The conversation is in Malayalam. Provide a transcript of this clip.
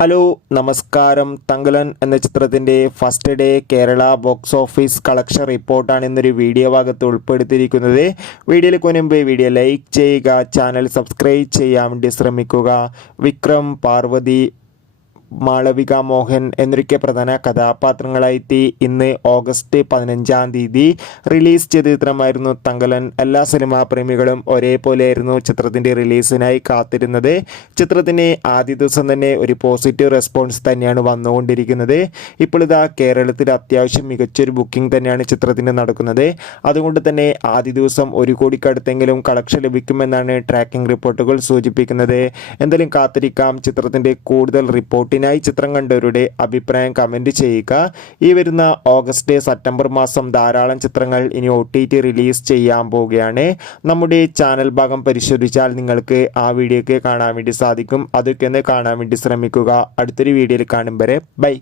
ഹലോ നമസ്കാരം. തങ്കലൻ എന്ന ചിത്രത്തിൻ്റെ first day Kerala box office collection റിപ്പോർട്ടാണ് ഇന്നൊരു വീഡിയോ ഭാഗത്ത് ഉൾപ്പെടുത്തിയിരിക്കുന്നത്. വീഡിയോയിൽ മുൻപ് വീഡിയോ ലൈക്ക് ചെയ്യുക, ചാനൽ സബ്സ്ക്രൈബ് ചെയ്യാൻ വേണ്ടി ശ്രമിക്കുക. വിക്രം, പാർവതി, മാളവിക മോഹൻ എന്നൊക്കെ പ്രധാന കഥാപാത്രങ്ങളായി ഇന്ന് ഓഗസ്റ്റ് 15 റിലീസ് ചെയ്ത ചിത്രമായിരുന്നു തങ്കലൻ. എല്ലാ സിനിമാ പ്രേമികളും ഒരേപോലെയായിരുന്നു ചിത്രത്തിൻ്റെ റിലീസിനായി കാത്തിരുന്നത്. ചിത്രത്തിന് ആദ്യ ദിവസം തന്നെ ഒരു പോസിറ്റീവ് റെസ്പോൺസ് തന്നെയാണ് വന്നുകൊണ്ടിരിക്കുന്നത്. ഇപ്പോൾ ഇതാ കേരളത്തിൽ അത്യാവശ്യം മികച്ചൊരു ബുക്കിംഗ് തന്നെയാണ് ചിത്രത്തിന് നടക്കുന്നത്. അതുകൊണ്ട് തന്നെ ആദ്യ ദിവസം 1 കോടിക്കടുത്തെങ്കിലും കളക്ഷൻ ലഭിക്കുമെന്നാണ് ട്രാക്കിംഗ് റിപ്പോർട്ടുകൾ സൂചിപ്പിക്കുന്നത്. എന്തായാലും കാത്തിരിക്കാം. ചിത്രത്തിൻ്റെ കൂടുതൽ റിപ്പോർട്ടിനായി ചിത്രം കണ്ടവരുടെ അഭിപ്രായം കമൻറ്റ് ചെയ്യുക. ഈ വരുന്ന ഓഗസ്റ്റ് സെപ്റ്റംബർ മാസം ധാരാളം ചിത്രങ്ങൾ ഇനി OTT റിലീസ് ചെയ്യാൻ പോവുകയാണ്. നമ്മുടെ ചാനൽ ഭാഗം പരിശോധിച്ചാൽ നിങ്ങൾക്ക് ആ വീഡിയോ ഒക്കെ കാണാൻ വേണ്ടി സാധിക്കും. അതൊക്കെ ഒന്ന് കാണാൻ വേണ്ടി ശ്രമിക്കുക. അടുത്തൊരു വീഡിയോയിൽ കാണും വരെ ബൈ.